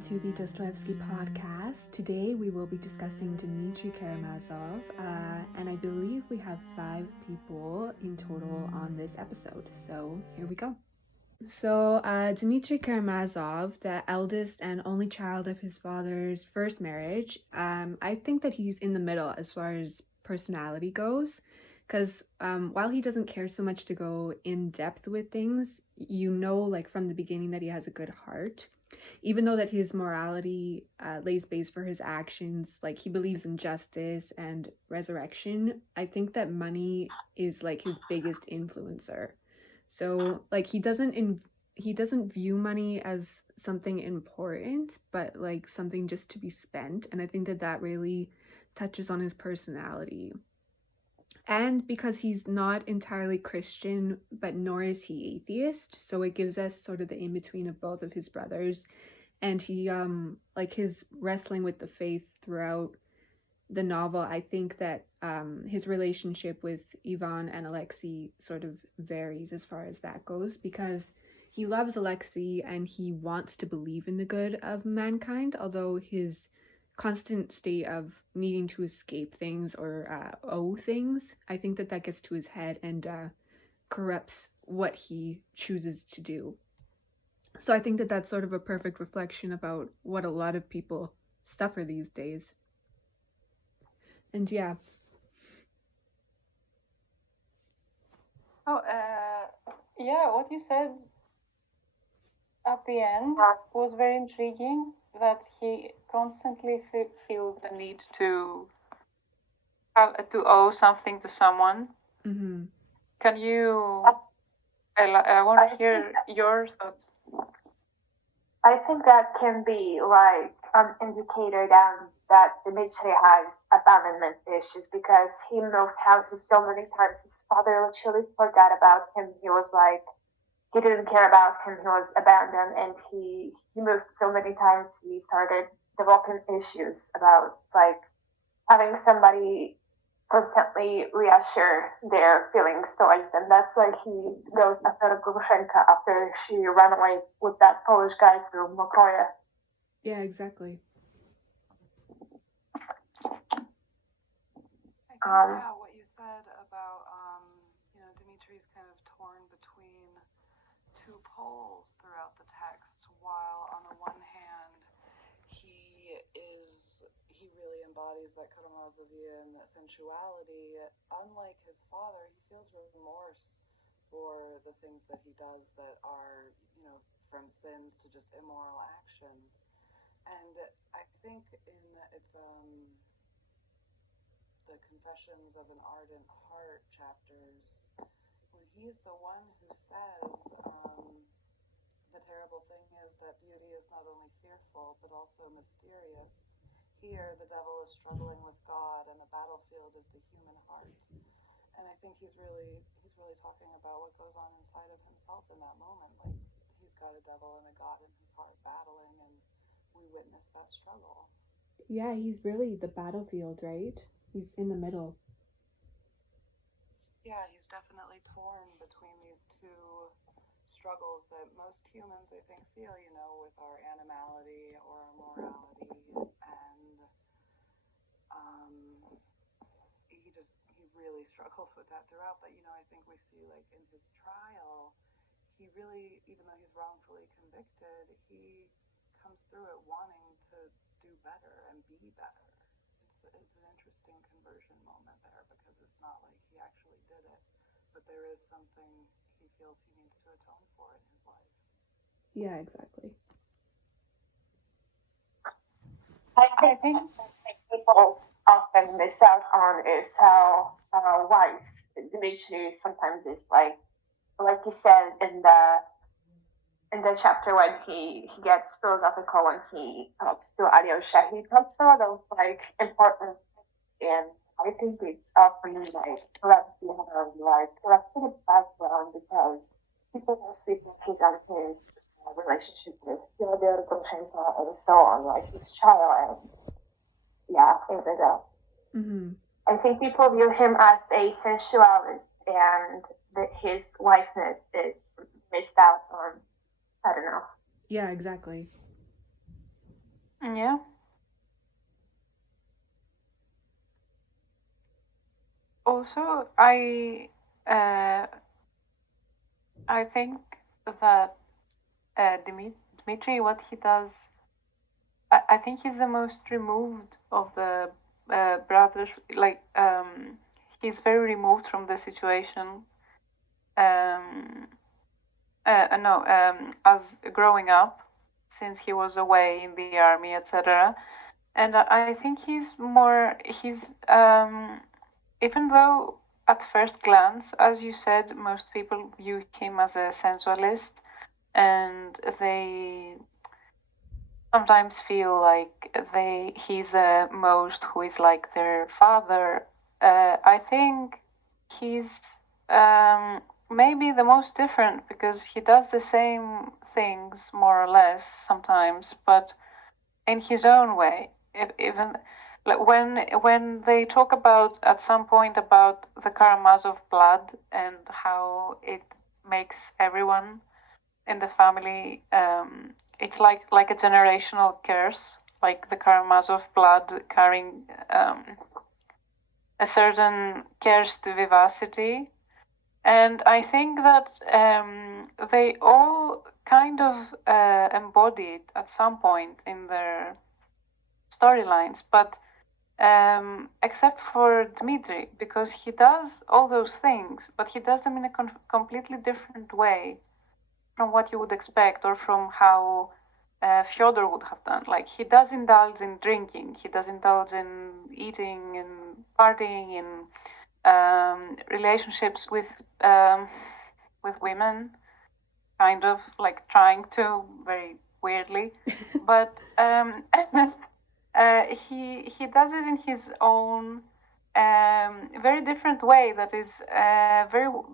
welcome to the Dostoevsky podcast. Today we will be discussing Dmitri Karamazov, and I believe we have 5 people in total on this episode. So here we go. So Dmitri Karamazov, the eldest and only child of his father's first marriage, I think that he's in the middle as far as personality goes. Because while he doesn't care so much to go in depth with things, you know, like from the beginning that he has a good heart. Even though that his morality lays base for his actions, like he believes in justice and resurrection, I think that money is like his biggest influencer. So like he doesn't view money as something important, but like something just to be spent, and I think that that really touches on his personality. And because he's not entirely Christian, but nor is he atheist, so it gives us sort of the in-between of both of his brothers. And he like his wrestling with the faith throughout the novel, I think that his relationship with Ivan and Alexei sort of varies as far as that goes, because he loves Alexei and he wants to believe in the good of mankind, although his constant state of needing to escape things or owe things, I think that that gets to his head and corrupts what he chooses to do. So I think that that's sort of a perfect reflection about what a lot of people suffer these days. And yeah. Yeah, what you said at the end was very intriguing, that he constantly feels the need to owe something to someone. Mm-hmm. Can you... I want to hear your thoughts. I think that can be like an indicator that Dmitri has abandonment issues, because he moved houses so many times. His father literally forgot about him. He was like, he didn't care about him. He was abandoned, and he moved so many times. He started developing issues about like having somebody constantly reassure their feelings towards them. That's why he goes after Grushenka after she ran away with that Polish guy to Mokroya. Yeah, exactly. Yeah, what you said about Dimitri's kind of torn between two poles throughout the text, while on the one hand he really embodies that Karamazovian sensuality. Unlike his father, he feels remorse for the things that he does that are, from sins to just immoral actions. And I think in the Confessions of an Ardent Heart chapters, when he's the one who says, the terrible thing is that beauty is not only fearful, but also mysterious. Here, the devil is struggling with God, and the battlefield is the human heart. And I think he's really talking about what goes on inside of himself in that moment. Like, he's got a devil and a God in his heart battling, and we witness that struggle. Yeah, he's really the battlefield, right? He's in the middle. Yeah, he's definitely torn between these two struggles that most humans, I think, feel, with our animality or our morality, and he really struggles with that throughout. But I think we see, like, in his trial, he really, even though he's wrongfully convicted, he comes through it wanting to do better and be better. It's an interesting conversion moment there, because it's not like he actually did it, but there is something he feels he needs to atone for in his life. Yeah, exactly. I think something people often miss out on is how wise Dmitri sometimes is. Like you said in the chapter when he gets philosophical, when he talks to Alyosha, he talks a lot of like important, and I think it's often like left behind, like left in the background, because people mostly focus on his relationship with Fyodor, Grushenka, and so on, like his child, and things like that. Mm-hmm. I think people view him as a sensualist, and that his wiseness is missed out on. I don't know. Yeah, exactly. Yeah. Also, I think that Dmitri, what he does, I think he's the most removed of the brothers. Like, he's very removed from the situation. No, as growing up, since he was away in the army, etc. And I think even though at first glance, as you said, most people view him as a sensualist, and they sometimes feel like he's the most who is like their father. I think he's maybe the most different because he does the same things more or less sometimes, but in his own way. Even like when they talk about at some point about the Karamazov blood and how it makes everyone in the family, it's like a generational curse, like the Karamazov blood carrying a certain cursed vivacity. And I think that they all kind of embody it at some point in their storylines, but except for Dmitri, because he does all those things, but he does them in a completely different way from what you would expect or from how Fyodor would have done. Like, he does indulge in drinking, he does indulge in eating and partying, in relationships with women, kind of like trying to very weirdly, but he does it in his own very different way that is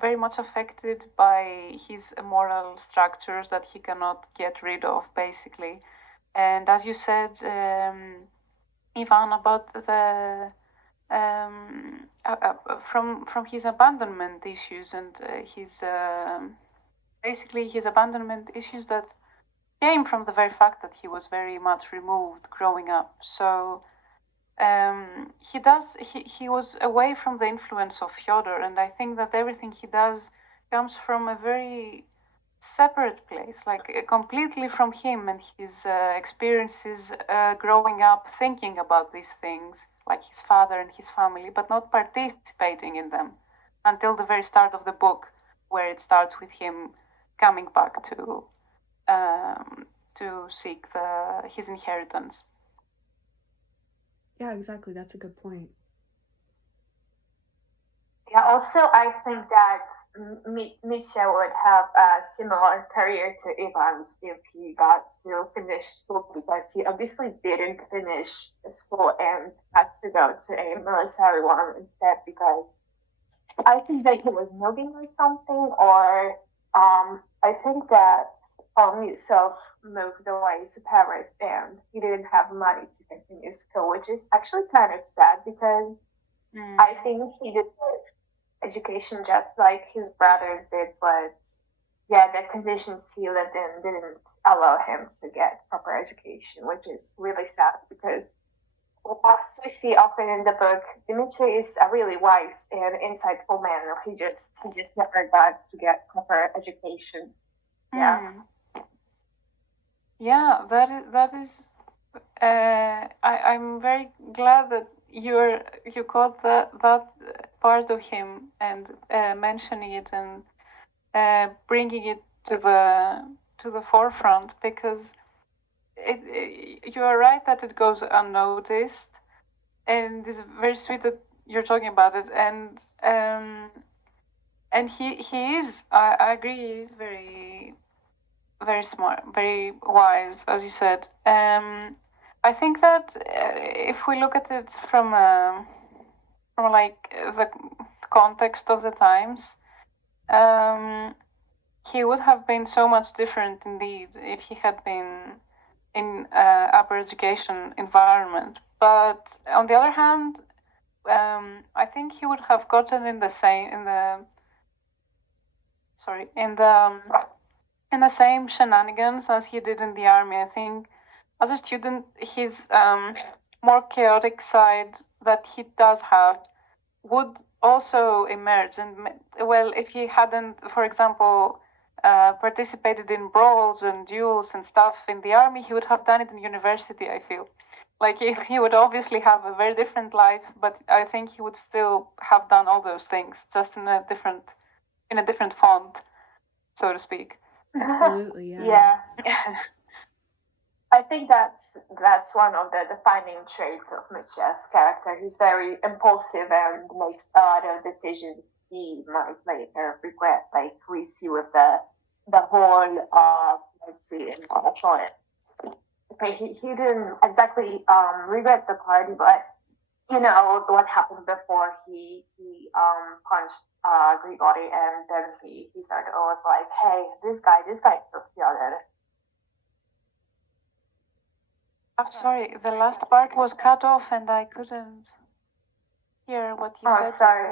very much affected by his moral structures that he cannot get rid of, basically. And as you said, Ivan, about the from his abandonment issues and his basically his abandonment issues that came from the very fact that he was very much removed growing up. So he was away from the influence of Fyodor, and I think that everything he does comes from a very separate place, like completely from him and his experiences growing up, thinking about these things, like his father and his family, but not participating in them until the very start of the book, where it starts with him coming back to seek his inheritance. Yeah, exactly. That's a good point. Yeah, also, I think that Mitya would have a similar career to Ivan's if he got to finish school, because he obviously didn't finish school and had to go to a military one instead, because I think that he was moving or something, or I think that himself moved away to Paris and he didn't have money to continue school, which is actually kind of sad because I think he did education just like his brothers did, but yeah, the conditions he lived in didn't allow him to get proper education, which is really sad because, as we see often in the book, Dmitri is a really wise and insightful man. He just never got to get proper education. Yeah. Yeah, that is. I'm very glad that you caught that part of him and mentioning it and bringing it to the forefront, because you are right that it goes unnoticed, and it's very sweet that you're talking about it. And he is, I agree, he is very smart, very wise, as you said. I think that if we look at it from like the context of the times, he would have been so much different indeed if he had been in upper education environment. But on the other hand, I think he would have gotten in the same shenanigans as he did in the army. I think as a student, his more chaotic side that he does have would also emerge. And well, if he hadn't, for example, participated in brawls and duels and stuff in the army, he would have done it in university, I feel. Like he would obviously have a very different life, but I think he would still have done all those things, just in a different font, so to speak. Absolutely, yeah. Yeah. I think that's one of the defining traits of Mitya's character. He's very impulsive and makes a lot of decisions he might later regret, like we see with the whole let's see, okay, he didn't exactly regret the party, but you know what happened before he punched Grigori, and then he started was like, hey, this guy took the other. I'm sorry, the last part was cut off and I couldn't hear what you said. Sorry.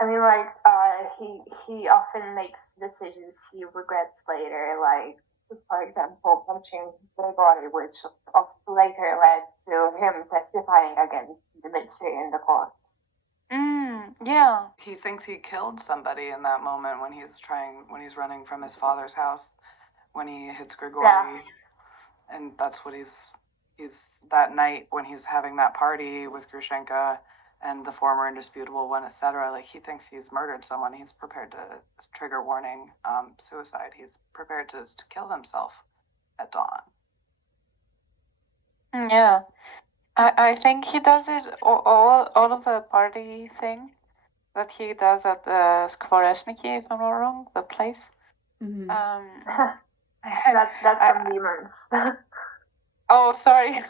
I mean, like, he often makes decisions he regrets later, like, for example, punching Grigori, which later led to him testifying against Dmitri in the court. Yeah. He thinks he killed somebody in that moment when he's running from his father's house, when he hits Grigori. Yeah. And that's what he's that night when he's having that party with Grushenka and the former indisputable one, etc. Like, he thinks he's murdered someone. He's prepared to trigger warning suicide. He's prepared to kill himself at dawn. Yeah. I think he does it all of the party thing that he does at the Skvoresniki, if I'm not wrong, the place. Mm-hmm. That's from Demons. Oh, sorry.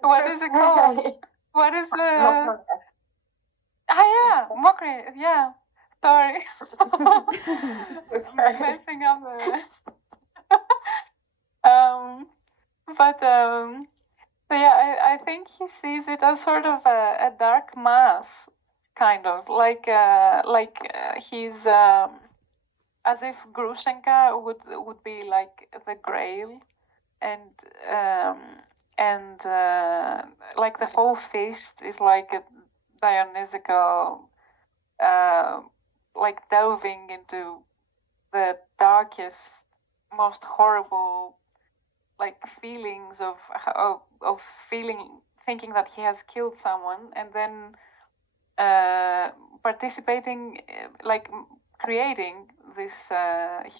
What is it called? What is the... yeah, mockery. Yeah. Sorry. Messing up the... So yeah, I think he sees it as sort of a dark mass, kind of like he's as if Grushenka would be like the Grail, and like the whole feast is like a Dionysical, like delving into the darkest, most horrible, like feelings of thinking that he has killed someone, and then participating, like creating this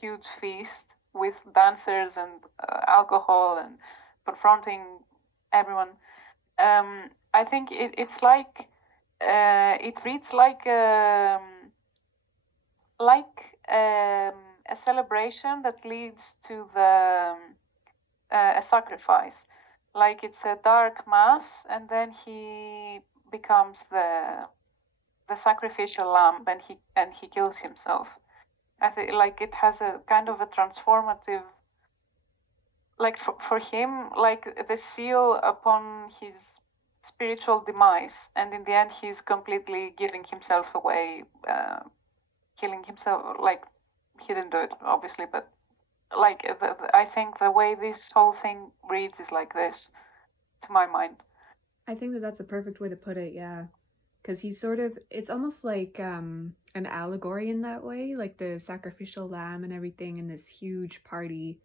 huge feast with dancers and alcohol and confronting everyone. I think it's like it reads like a celebration that leads to a sacrifice. Like, it's a dark mass, and then he becomes the sacrificial lamb, and he kills himself. I think, like, it has a kind of a transformative, like, for him, like the seal upon his spiritual demise, and in the end he's completely giving himself away, killing himself. Like, he didn't do it, obviously, but like I think the way this whole thing reads is like this, to my mind. I think that's a perfect way to put it, yeah. Because he's sort of, it's almost like an allegory in that way, like the sacrificial lamb and everything in this huge party,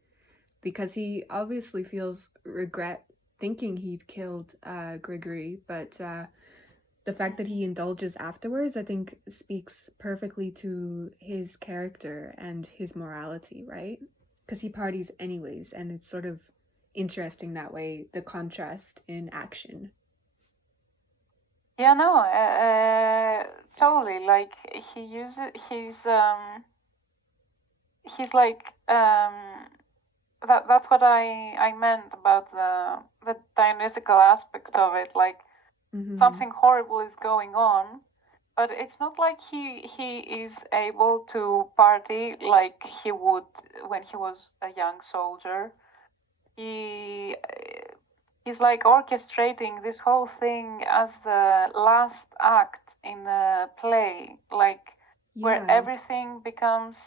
because he obviously feels regret thinking he'd killed Grigory, but the fact that he indulges afterwards, I think, speaks perfectly to his character and his morality, right? Because he parties anyways, and it's sort of interesting that way, the contrast in action. Yeah, no, totally. Like, he's like, that's what I meant about the Dionysical aspect of it. Like, something horrible is going on, but it's not like he is able to party like he would when he was a young soldier. He's like orchestrating this whole thing as the last act in a play, like, where everything becomes